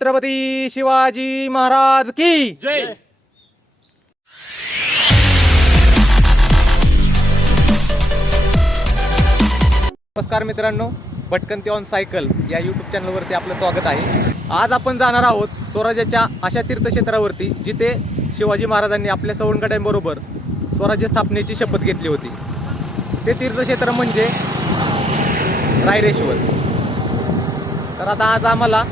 छत्रपती शिवाजी महाराज की जय। नमस्कार मित्रांनो, भटकंती ऑन सायकल या यूट्यूब चॅनलवरती आपलं स्वागत आहे। आज आपण जाणार आहोत स्वराज्याच्या अशा तीर्थक्षेत्रावरती जिथे शिवाजी महाराजांनी आपल्या सवंगड्यांबरोबर स्वराज्य स्थापनेची शपथ घेतली होती। ते तीर्थक्षेत्र म्हणजे रायरेश्वर। तर आता आज आम्हाला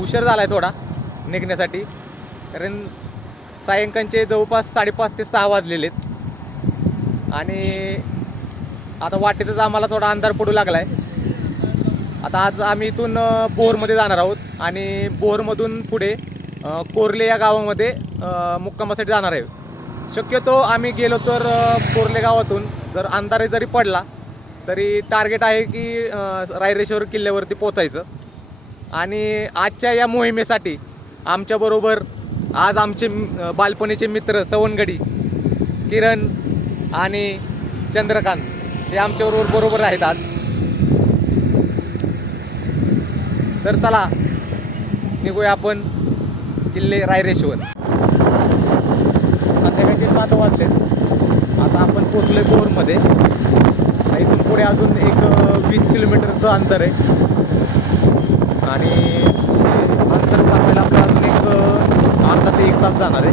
उशीर झालाय थोडा निघण्यासाठी, कारण सायंकाळचे जवळपास 5:30 ते 6 वाजलेले आहेत आणि आता वाटेतच आम्हाला थोडा अंधार पडू लागलाय। आता आज आम्ही इथून बोरमध्ये जाणार आहोत आणि बोरमधून पुढे कोर्ले या गावामध्ये मुक्कामासाठी जाणार आहे। शक्यतो आम्ही गेलो तर कोर्ले गावातून जर अंधार जरी पडला तरी टार्गेट आहे की रायरेश्वर किल्ल्यावरती पोचायचं। आणि आजच्या या मोहिमेसाठी आमच्याबरोबर आज आमचे बालपणीचे मित्र सवंगडी किरण आणि चंद्रकांत हे आमच्याबरोबर आहेत आज। तर चला निघूया आपण किल्ले रायरेश्वर। संध्याकाळचे 7 वाजले, आता आपण पोचलोय बोरमध्ये। इथून पुढे अजून एक 20 किलोमीटरचं अंतर आहे आणि अंतर कापायला आपलं अजून एक अर्धा ते 1 तास जाणार आहे।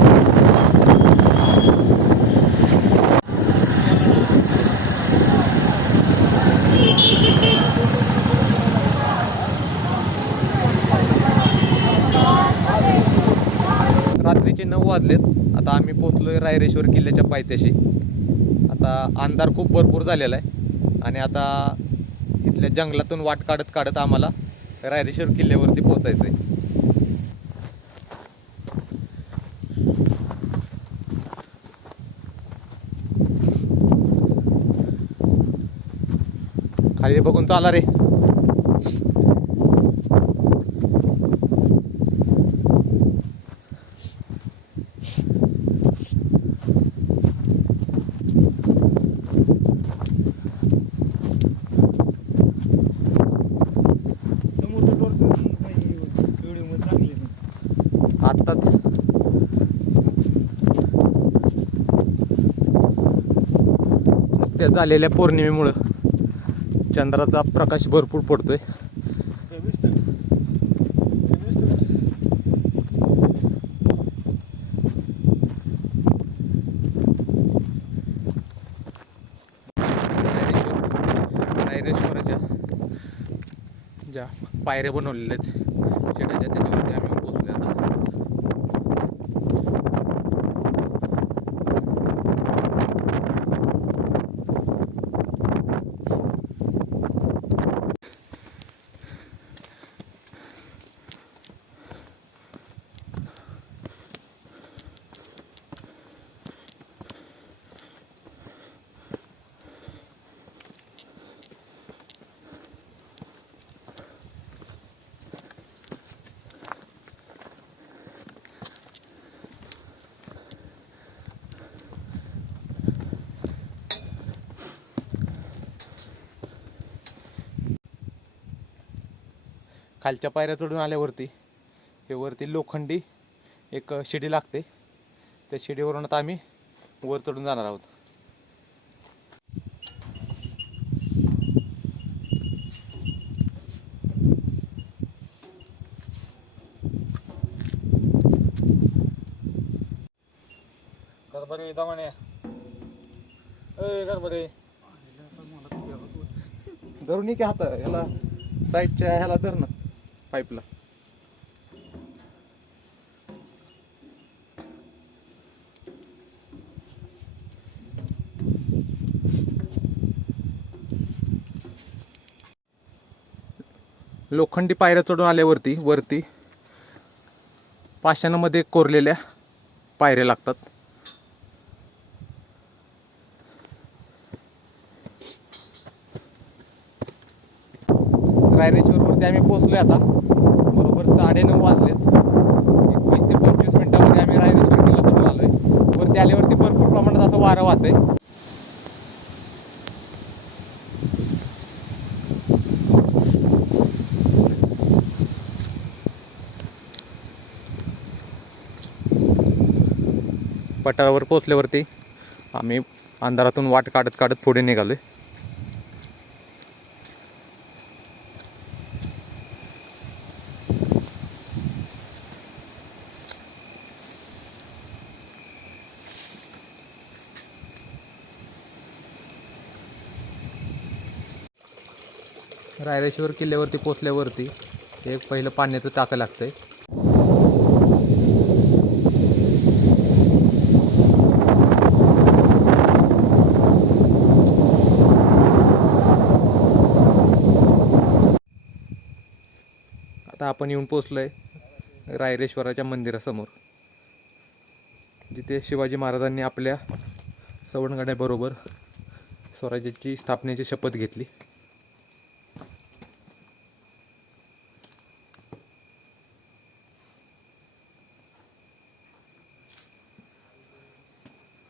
रात्रीचे 9 वाजलेत, आता आम्ही पोचलोय रायरेश्वर किल्ल्याच्या पायथ्याशी। आता अंधार खूप भरपूर झालेला आहे आणि आता इथल्या जंगलातून वाट काढत काढत आम्हाला रायरेश्वर किल्ल्यावरती पोचायचं आहे। खाली बघून चाला रे। आत्ताच नुकत्याच झालेल्या पौर्णिमेमुळं चंद्राचा प्रकाश भरपूर पडतोय। रायरेश्वराच्या ज्या पायऱ्या बनवलेल्या आहेत शेडाच्या त्याच्यावरती आम्ही पोहोचलो आता। खालच्या पायऱ्या चढून आल्यावरती हे वरती लोखंडी एक शिडी लागते, त्या शिडीवरून आता आम्ही वर चढून जाणार आहोत। गरबरे दमाने ए गरबरे धरून की हात ह्याला साईडच्या ह्याला धर ना पाईपला। लोखंडी पायऱ्या चढून आल्यावरती वरती पाषाणामध्ये कोरलेल्या पायऱ्या लागतात। रायरेश्वरवरती आम्ही पोहोचलोय आता, बरोबर 9:30 वाजलेत। 20 ते 25 मिनिटांमध्ये आम्ही रायरेश्वर किल्ला चढून आलोय। वरती आल्यावरती भरपूर प्रमाणात असं वारं वाहतंय। पठारावर पोचल्यावरती आम्ही अंधारातून वाट काढत काढत पुढे निघालो. रायरेश्वर किल्ल्यावरती पोचल्यावरती एक पहिलं पाण्याचं टाकं लागतंय. आता आपण येऊन पोचलोय रायरेश्वराच्या मंदिरासमोर, जिथे शिवाजी महाराजांनी आपल्या सवंगड्याबरोबर स्वराज्याची स्थापनेची शपथ घेतली.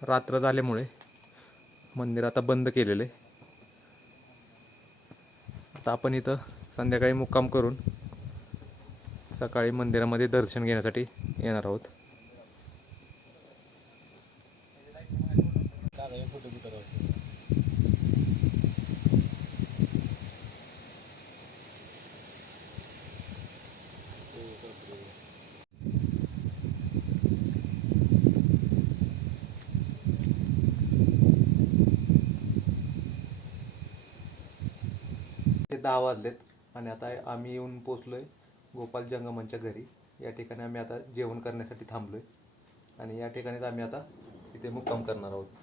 रात्र झाल्यामुळे मंदिर आता बंद केलेलं आहे. आता आपण इथं संध्याकाळी मुक्काम करून सकाळी मंदिरामध्ये दर्शन घेण्यासाठी येणार आहोत. ते 10 वाजलेत आणि आता आम्ही येऊन पोचलोय गोपाल जंगमांच्या घरी. या ठिकाणी आम्ही आता जेवण करण्यासाठी थांबलोय आणि या ठिकाणीच आम्ही आता इथे मुक्काम करणार आहोत.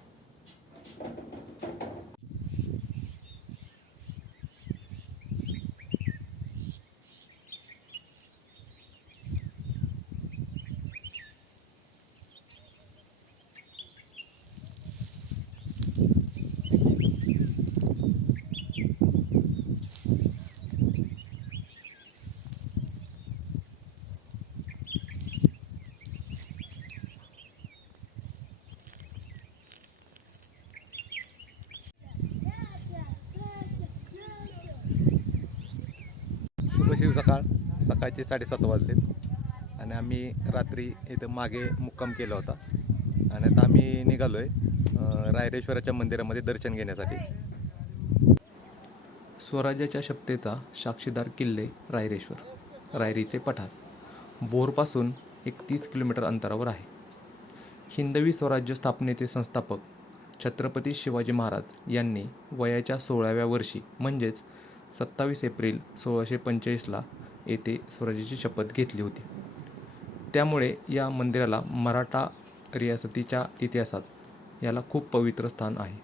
शुभ सकाळ. सकाळचे 7:30 वाजलेत आणि आम्ही रात्री इथं मागे मुक्काम केला होता आणि आता आम्ही निघालोय रायरेश्वराच्या मंदिरामध्ये दर्शन घेण्यासाठी. स्वराज्याच्या शपथेचा साक्षीदार किल्ले रायरेश्वर, रायरीचे पठार भोरपासून 30 किलोमीटर अंतरावर आहे. हिंदवी स्वराज्य स्थापनेचे संस्थापक छत्रपती शिवाजी महाराज यांनी वयाच्या 16व्या वर्षी म्हणजेच 27 एप्रिल 1645ला येथे स्वराज्याची शपथ घेतली होती. त्यामुळे या मंदिराला मराठा रियासतीच्या इतिहासात याला खूप पवित्र स्थान आहे.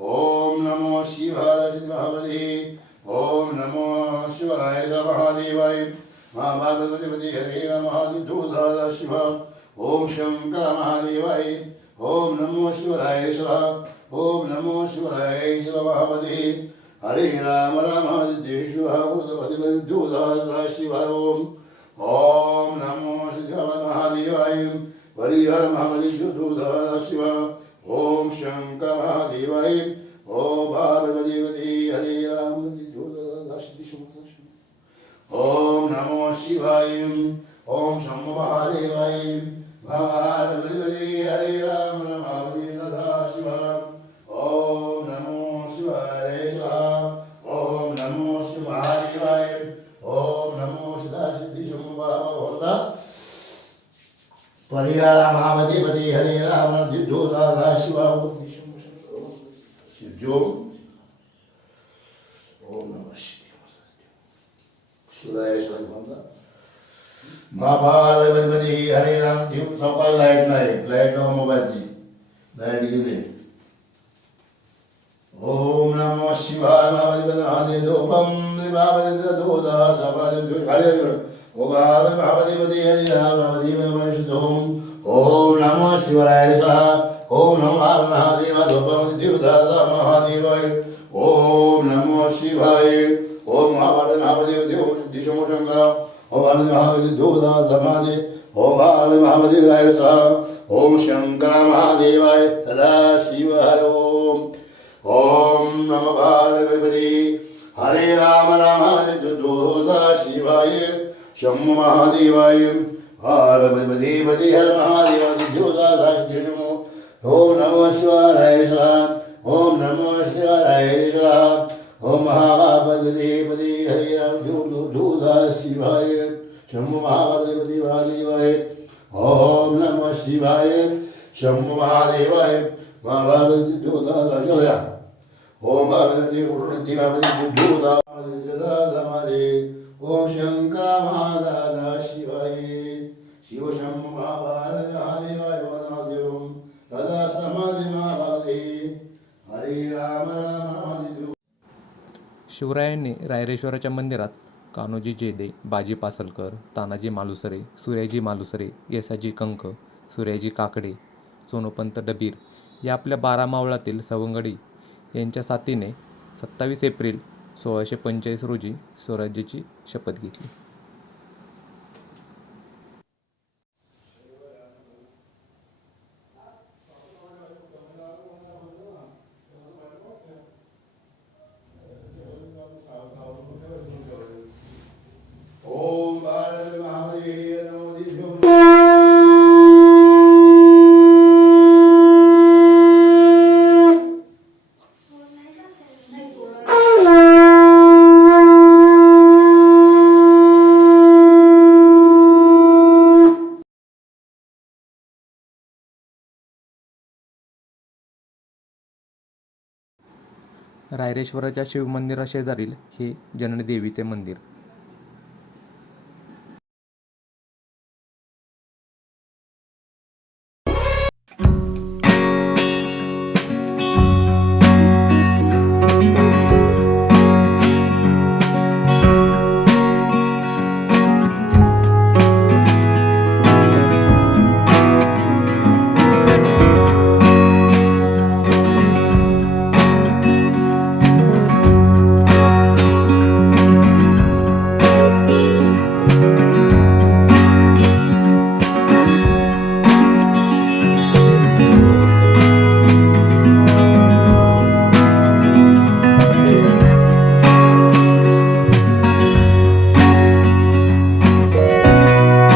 ओम नमो शिवाय ओम नमो शिवाय महादेवाय महाभारतपति हरे महादिधूधा शिव ओम शंकर महादेवाय ओम नमो शिवाय ओम नमो शिवाय महापति हरे राम शिवधूधा शिव ओम नमो शिवाय महादेवाय हरिहर महादिधूधा शिव ओम शंकर महादेवाय ओम पार्वती हरे राम ओम नमो शिवाय ओम शंभो महादेवाय पार्वती हरे राम शिव ओम नमो शिवाय ओम नमो शिवाय ओम नमो सिद्धि शंभो बाबा परिहार महापति हरे राम दिद्धोदा शिवा शिवजो ओम नमः शिवाय शिवाय महाभारत गणपती हरे राम देव सकाळ लाईट नाही लाईट मोबाईलची लाईट गेली ओम नमो शिवाय महादेव धूपम दोधा समाधि खाली ओम महादेवती हरे राम महादेव ओम नमो शिवाय स्वाहा ओम नमो महादेव धूपम देवधा महादेवाय ओम नमो शिवाय ओम महादेव देव दिशो शंकर ओम महादेव दोधा समाधि ओम महादेव हरे स्वाहा ओम शंकर महादेवाय सदा शिव हरि ओम नमो पार्वती हरे राम दोधा शिवाय शंभु महादेवाय पार्वती पति हर महादेव दोधा शिवो ओम नमो शिवाय स्वाहा ओम नमो शिवाय स्वाहा ओम महापार्वती पति हरे राम दोधा शिवाय शंभु महादेवती महादेवाय ओम नमो शिवाय शंभु महादेवाय महापार्वती दोधा शिवाय ओम पार्वती पूर्णति पार्वती दोधा समाधि ओम शंकर महादादा शिवाय शिव शंभु महादेवाय महादेव सदा समाधि महादेव हरे राम राम हरे शिवरायांनी रायरेश्वराच्या मंदिरात कान्होजी जेदे, बाजी पासलकर, तानाजी मालुसरे, सूर्याजी मालुसरे, येसाजी कंक, सूर्याजी काकडे, सोनोपंत डबीर या आपल्या 12 मावळातील सवंगडी यांच्या साथीने 27 एप्रिल 1645 रोजी स्वराज्याची शपथ घेतली. ओम पार्वती महादेव नमो रायरेश्वराच्या शिवमंदिराशेजारील हे जननी देवीचे मंदिर